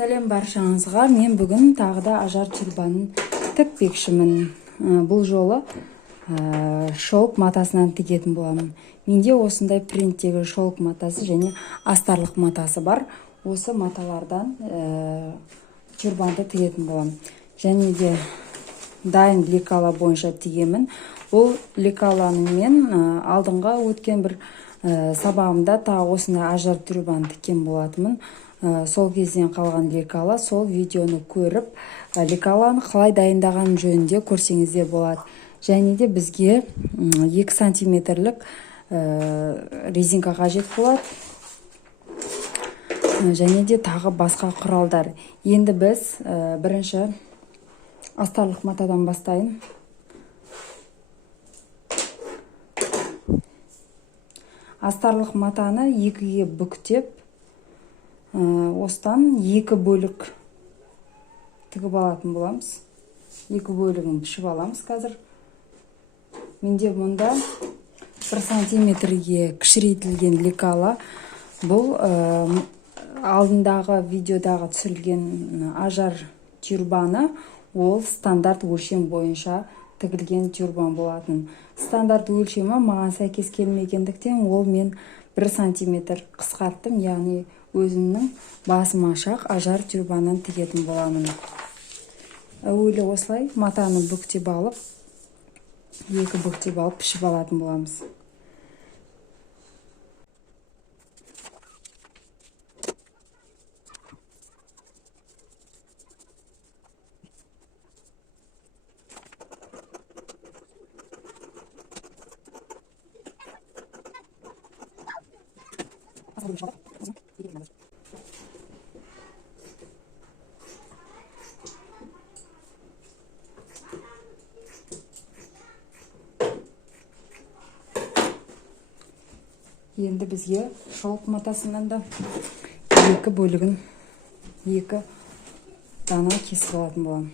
Сәлем баршаңызға. Мен бүгін тағы да ажар тюрбанын тікпекшімін. Бұл жолы шолк матасынан тігетін боламын. Менде осындай принттегі шолк матасы және астарлық матасы бар. Осы маталардан тюрбанды тігетін боламын. Және де дайын лекала бойынша тігемін. Бұл лекаланы мен алдыңға өткен бір сабағымда тағы осындай ажар тюрбан тіккен болатынмын. Сол кезден қалған лекала, сол видеоны көріп, лекаланы қалай дайындаған жөнінде көрсеңізде болады. Және де бізге 2 сантиметрлік резинка қажет болады. Және де тағы басқа құралдар. Енді біз бірінші астарлық матадан бастайын. Астарлық матаны 2-ге бүктеп, остан 2 бөлік тігіп алатын боламыз. 2 бөлігін пішіп аламыз қазір. Менде мұнда 1 сантиметрге кішірейтілген лекала. Бұл алдындағы видеодағы түсірілген ажар тюрбаны, ол стандарт өлшем бойынша тігілген тюрбан болатын. Стандарт өлшемі маған сәйкес келмегендіктен ол мен 1 сантиметр қысқарттым, яғни өзімнің басыма шақ ажар тюрбанын тігетін боламын. Әуелі осылай матаны бүктеп алып, 2 бүктеп алып пішіп алатын боламыз. Енді бізге шолк матасынан да 2 бөлігін 2 дана кесіп алатын боламын.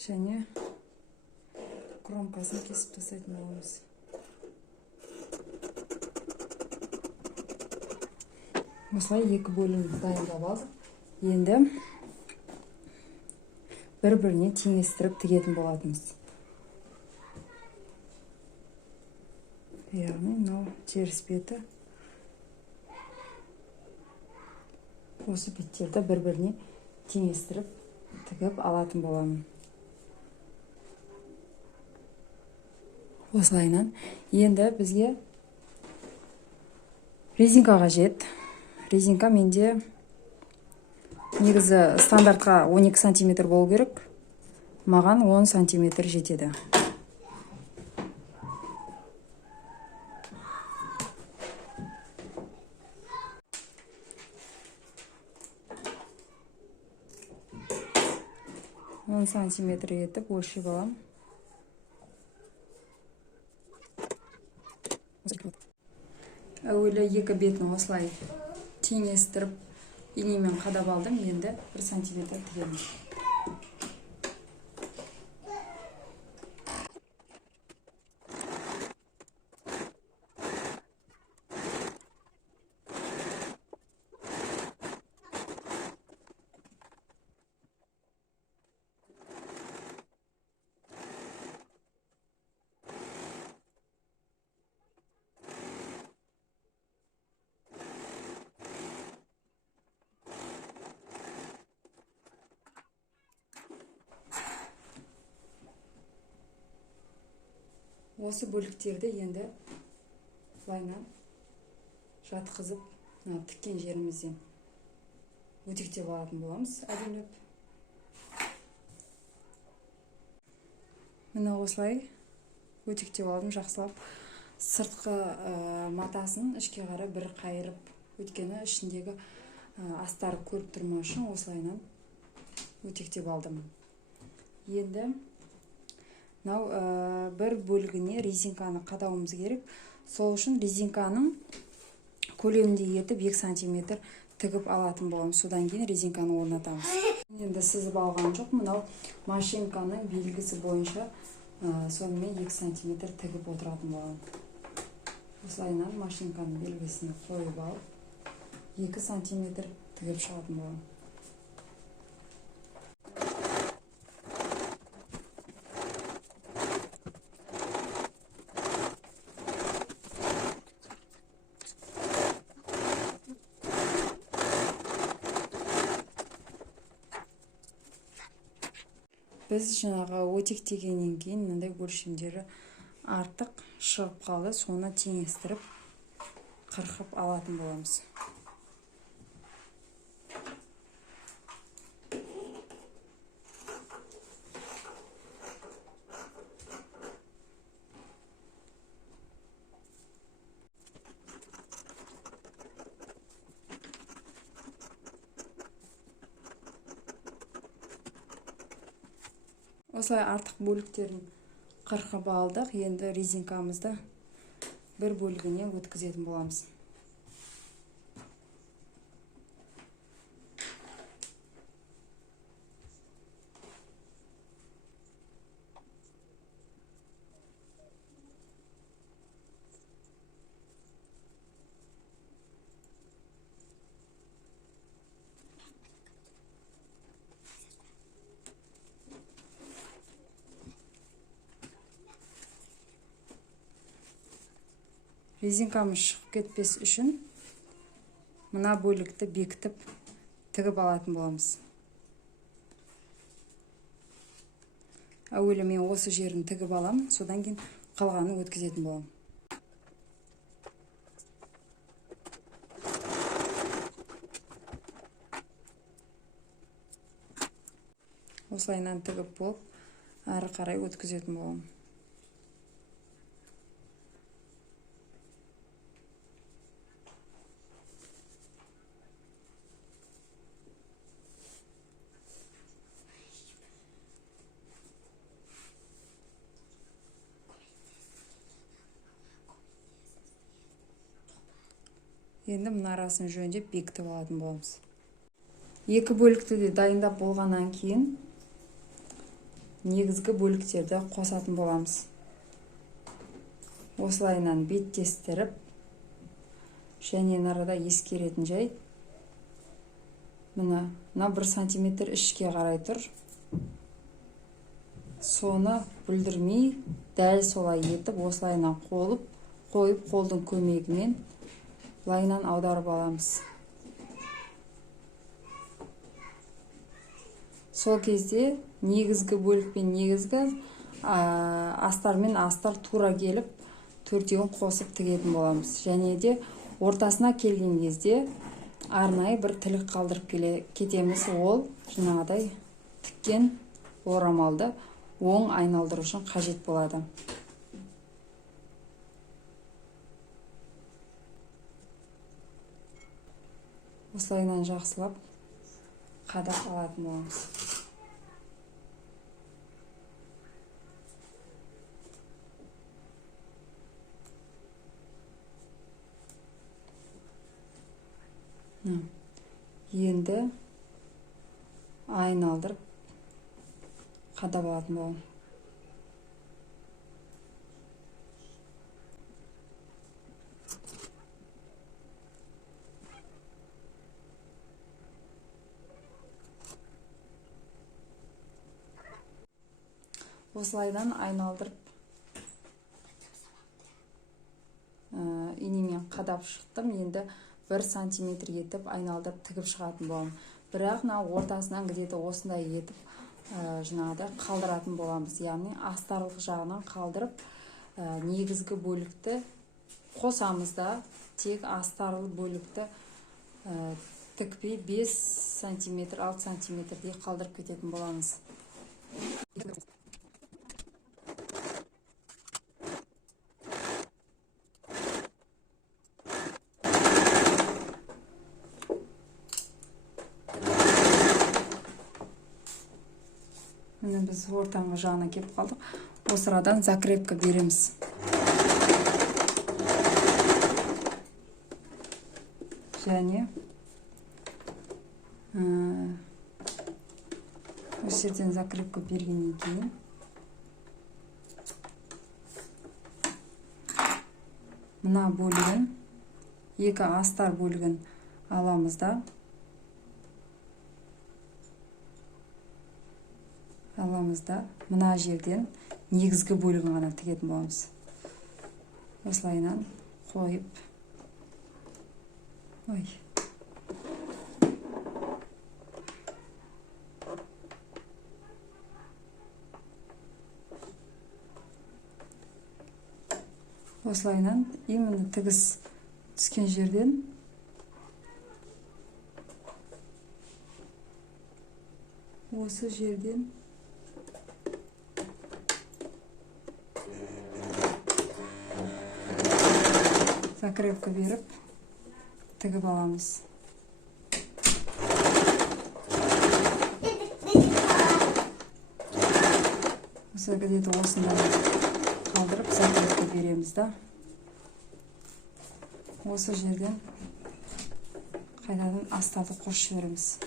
Және кромкасын кесіп тастайтын боламыз. Осылай 2 бөлігін дайындап алдық. Енді бір-біріне теңестіріп тігетін болатынбыз. Яғни мынау теріс беті. Осы беттерді бір-біріне теңестіріп тігіп алатын боламын. Осылайынан. Енді бізге резинка қажет. Резинка менде негізі стандартқа 12 сантиметр болу керек. Маған 10 сантиметр жетеді. Сантиметр етіп өлшеп аламын. Әуелі 2 бетін осылай теңестіріп, инемен қадап алдым. Енді 1 сантиметр тігемін. Осы бөліктерді енді былайынан жатқызып, тіккен жерімізден өтектеп алатын боламыз әдемілеп. Міне осылай өтектеп алдым жақсылап. Сыртқы матасын ішке қарай бір қайырып, өткені ішіндегі астары көріп тұрмау үшін осылайынан өтектеп алдым. Енді мынау бір бөлігіне резинканы қадауымыз керек. Сол үшін резинканың көлемінде етіп 2 см тігіп алатын боламыз. Содан кейін резинканы орнатамыз. Енді сызып алған жоқ. Мынау машинканың белгісі бойынша сонымен 2 см тігіп отыратын боламын. Осылайынан машинканың белгісіне қойып алып 2 см тігіп шығатын боламын. Біз жаңағы өтектегеннен кейін мынандай өлшемдері артық шығып қалды. Соны теңестіріп қырқып алатын боламыз. Осылай артық бөліктерін қырқып алдық. Енді резинкамызды бір бөлігіне өткізетін боламыз. Резинкамыз шығып кетпес үшін мына бөлікті бекітіп тігіп алатын боламыз. Әуелі мен осы жерін тігіп алам, содан кейін қалғанын өткізетін болам. Осылайынан тігіп болып, ары қарай өткізетін болам. Енді мына арасын жөндеп бекітіп алатын боламыз. Екі бөлікті де дайындап болғаннан кейін негізгі бөліктерді қосатын боламыз. Осылайынан беттестіріп, және нарада ескеретін жай, мына 1 см ішке қарай тұр. Соны бүлдірмей, дәл солай етіп, осылайынан қойып, қолдың көмегімен лайнан аударып аламыз. Сол кезде негізгі бөлікпен негізгі, астармен астар тура келіп, төртеуін қосып тігетін боламыз. Және де ортасына келген кезде арнайы бір тілік қалдырып кетеміз. Ол жаңағыдай тіккен орамалды оң айналдыру үшін қажет болады. Осылайынан жақсылап қадап алатын боламыз. Енді айналдырып қадап алатын боламын. Осылайдан айналдырып инемен қадап шықтым. Енді 1 см етіп айналдырып тігіп шығатын боламын. Бірақ ортасынан где-то осындай етіп жаңағыдай қалдыратын боламыз. Яғни астарлық жағынан қалдырып, негізгі бөлікті қосамыз да, тек астарлы бөлікті тікпей 5 см, 6 см қалдырып кететін боламыз. Міне біз ортаңғы жағына келіп қалдық. Осы арадан закрепка береміз. Және осы жерден закрепка бергеннен кейін мына бөлігін, екі астар бөлігін аламыз да мына жерден негізгі бөлігін ғана тігетін боламыз. Осылайынан қойып, осылайынан именно тігіс түскен жерден осы жерден закрепка беріп тігіп аламыз. Осы где-то осында қалдырып закрепка береміз да. Осы жерден қайтадан астарды қосып жібереміз.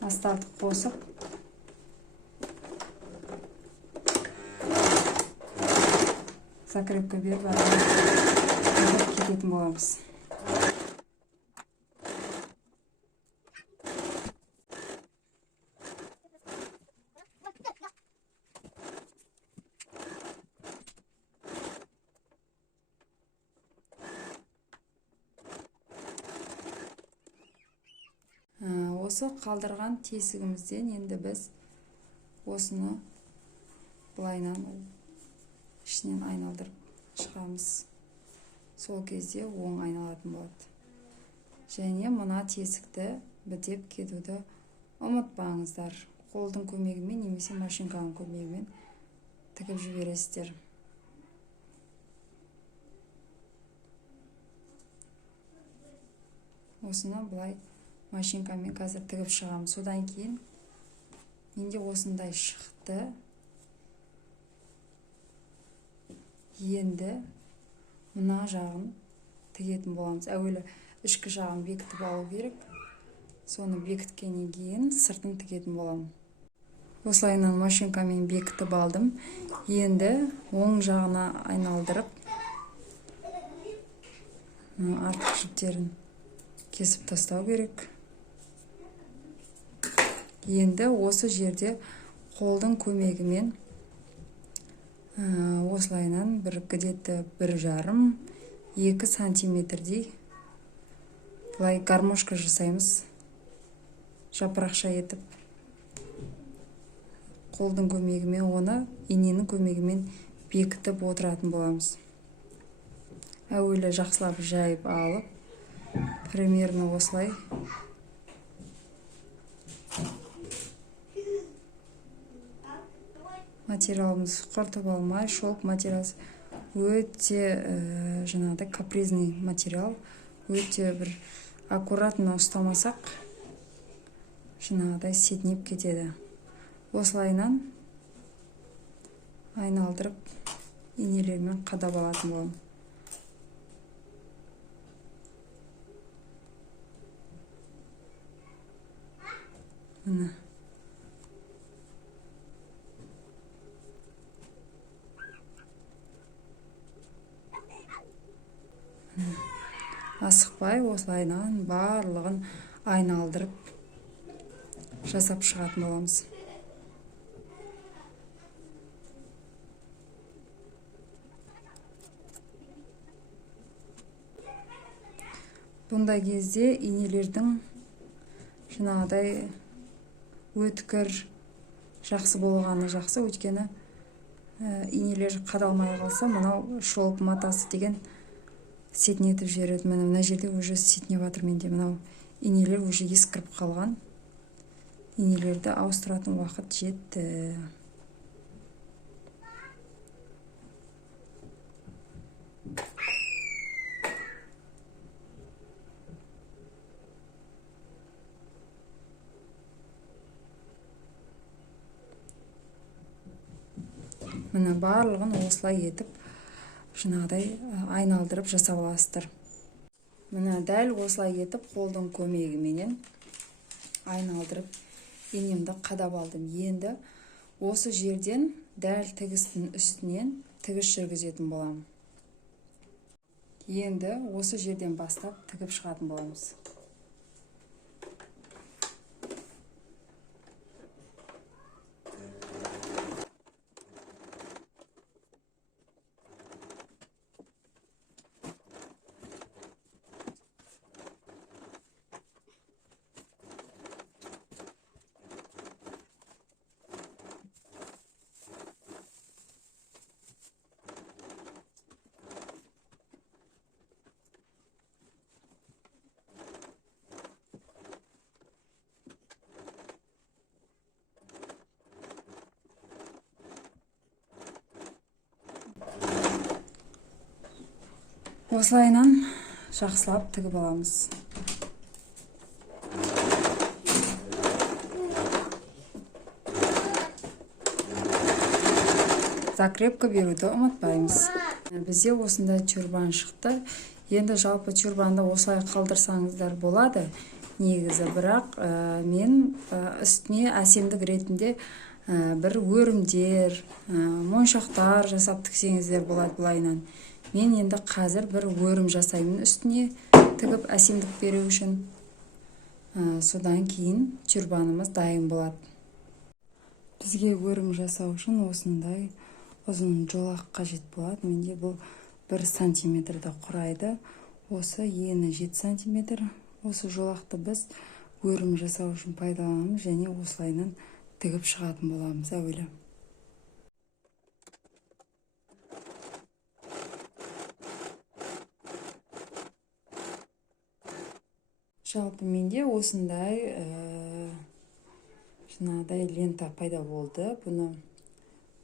Астарды қосып закрепка беріп кететін боламыз. Осы қалдырған тесігімізден енді біз осыны былайынан ішінен айналдырып шығамыз. Сол кезде оң айналатын болады. Және мына тесікті бітеп кетуді ұмытпаңыздар. Қолдың көмегімен немесе машинканың көмегімен тігіп жібересіздер. Осыны былай машинкамен қазір тігіп шығамын. Содан кейін менде осындай шықты. Енді мына жағын тігетін боламыз. Әуелі ішкі жағын бекітіп алу керек. Соны бекіткеннен кейін сыртын тігетін боламын. Осылайынан машинкамен бекітіп алдым. Енді оң жағына айналдырып артық жіптерін кесіп тастау керек. Енді осы жерде қолдың көмегімен осылайынан где-то 1,5-2 сантиметрдей былай гармошка жасаймыз. Жапырақша етіп қолдың көмегімен оны иненің көмегімен бекітіп отыратын боламыз. Әуелі жақсылап жайып алып, примерно осылай материалымыз құртып алмай, шелк материал өте жаңағыдай капризный материал, өте бір аккуратно ұстамасақ жаңағыдай сетінеп кетеді. Осылайынан айналдырып инелермен қадап алатын боламын. Міне. Асықпай осылайынан барлығын айналдырып жасап шығатын боламыз. Бұндай кезде инелердің жаңағыдай өткір жақсы болғаны жақсы, өйткені инелер қадалмай қалса, мынау шелк матасы деген сетінетіп жібереді. Мына жерде уже сетінеп жатыр менде. Мынау инелер уже ескіріп қалған. Инелерді ауыстыратын уақыт жетті. Міне барлығын осылай етіп жаңағыдай айналдырып жасап аласыздар. Міне дәл осылай етіп қолдың көмегіменен айналдырып енемді қадап алдым. Енді осы жерден дәл тігістің үстінен тігіс жүргізетін боламын. Енді осы жерден бастап тігіп шығатын боламыз. Осылайынан жақсылап тігіп аламыз. Закрепка беруді ұмытпаймыз. Бізде осындай чурбан шықты. Енді жалпы чурбанды осылай қалдырсаңыздар болады. Негізі, бірақ мен үстіне әсемдік ретінде бір өрімдер, моншақтар жасап тіксеңіздер болады бұлайынан. Мен енді қазір бір өрім жасаймын үстіне тігіп әсемдік беру үшін. Содан кейін чурбанымыз дайын болады. Бізге өрім жасау үшін осындай ұзын жолақ қажет болады. Менде бұл 1 сантиметрді құрайды. Осы ені 7 сантиметр. Осы жолақты біз өрім жасау үшін пайдаланамыз және осылайынан тігіп шығатын боламыз әуелі. Жалпы менде осындай жаңағыдай лента пайда болды. Бұны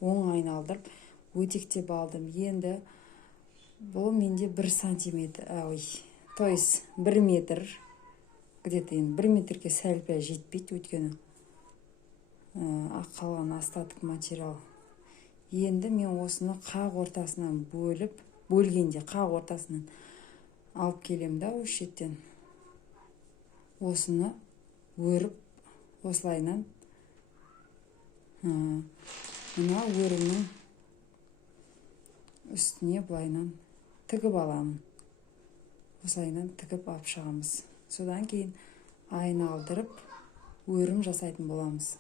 оң айналдырып өтектеп алдым. Енді бұл менде 1 сантиметр, то есть 1 метр, где-то 1 метрге сәл-пәл жетпейді, өйткені қалған остаток материал. Енді мен осыны қақ ортасынан бөлгенде қақ ортасынан алып келем да осы шеттен. Осыны өріп, осылайынан мына өрімнің үстіне бұлайынан тігіп аламын. Осылайынан тігіп алып шығамыз. Содан кейін айналдырып өрім жасайтын боламыз.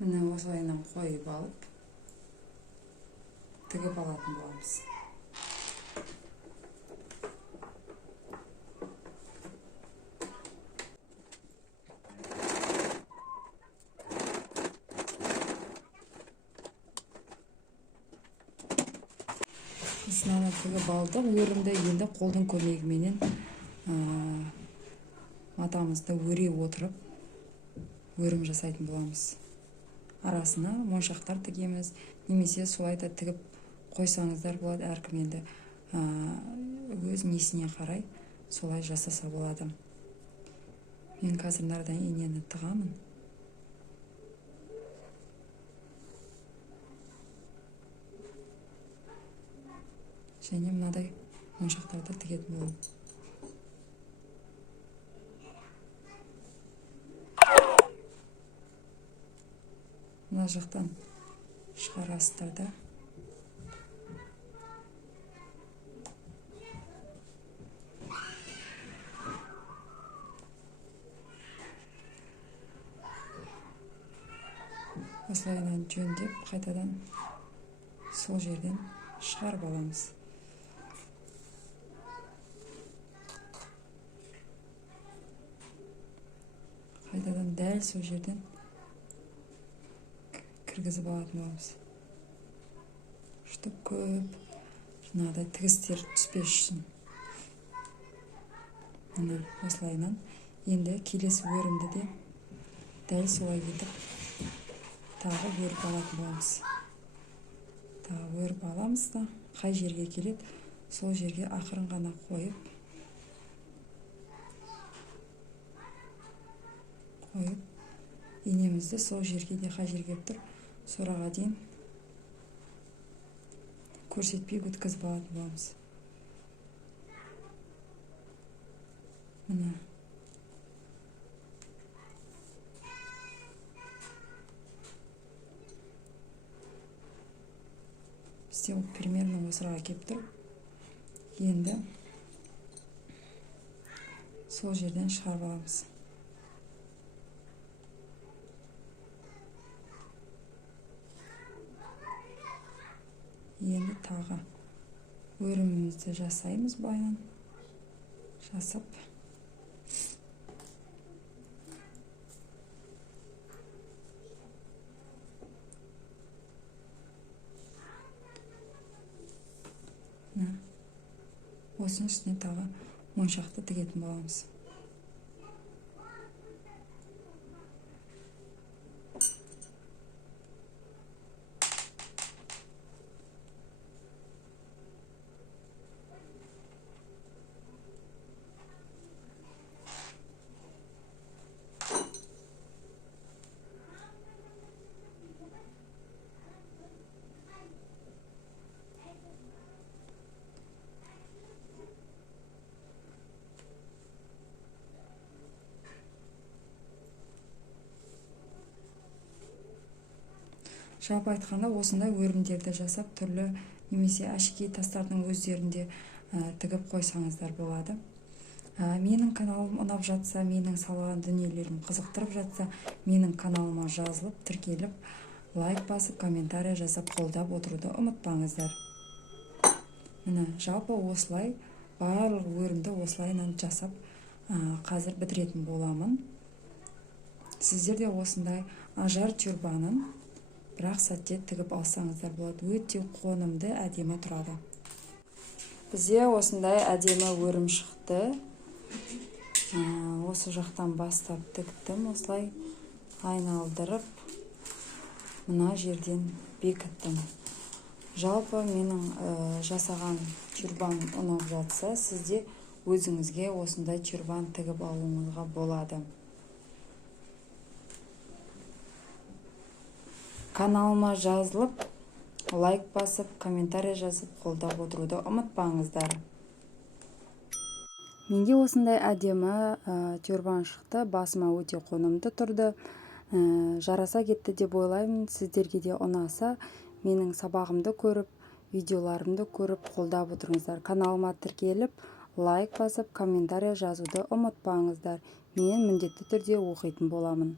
Міне осылайынан қойып алып тігіп алатын боламыз. Сынаны тігіп алдық. Өрімді енді қолдың көмегіменен матамызды өре отырып өрім жасайтын боламыз. Арасына моншақтар тігеміз, немесе солай да тігіп қойсаңыздар болады. Әркім енді өз несіне қарай солай жасаса болады. Мен қазір нардан инені тығамын. Және мынадай моншақтарды тігетін боламын. Мына жақтан шығарасыздар да. Осылайынан жөндеп, қайтадан сол жерден шығарып аламыз. Қайтадан дәл сол жерден кіргізіп алатын боламыз. Чтобы көп жаңағыдай тігістер түспес үшін. Міне осылайынан енді келесі өрімді де дәл солай етіп тағы өріп алатын боламыз. Тағы өріп аламыз да, қай жерге келеді, сол жерге ақырын ғана қойып инемізді сол жерге де қай жерге келіп тұр, сораға дейін көрсетпей өткізіп алатын боламыз. Міне. Бізде примерно осыраға келіп тұр. Енді сол жерден шығарып аламыз. Енді тағы өрімімізді жасаймыз байынан. Жасап. Осының үстіне тағы моншақты тігетін боламыз. Жалпы айтқанда осындай өрімдерді жасап түрлі немесе әшекей тастардың өздерінде тігіп қойсаңыздар болады. Менің каналым ұнап жатса, менің салған дүниелерім қызықтырып жатса, менің каналыма жазылып, тіркеліп, лайк басып, комментарий жасап қолдап отыруды ұмытпаңыздар. Міне, жалпы осылай барлық өрімді осылайынан жасап қазір бітіретін боламын. Сіздер де осындай ажар тюрбанын бірақ сәтте тігіп алсаңыздар болады. Өте қонымды, әдемі тұрады. Бізде осындай әдемі өрім шықты. Осы жақтан бастап тіктім, осылай айналдырып, мына жерден бекіттім. Жалпы менің жасаған тюрбан ұнап жатса, сізде өзіңізге осындай тюрбан тігіп алуыңызға болады. Каналыма жазылып, лайк басып, комментарий жазып, қолдап отыруды ұмытпаңыздар. Менде осындай әдемі тюрбан шықты. Басыма өте қонымды тұрды. Жараса кетті деп ойлаймын. Сіздерге де ұнаса, менің сабағымды көріп, видеоларымды көріп, қолдап отырыңыздар. Каналыма тіркеліп, лайк басып, комментарий жазуды ұмытпаңыздар. Мен міндетті түрде оқитын боламын.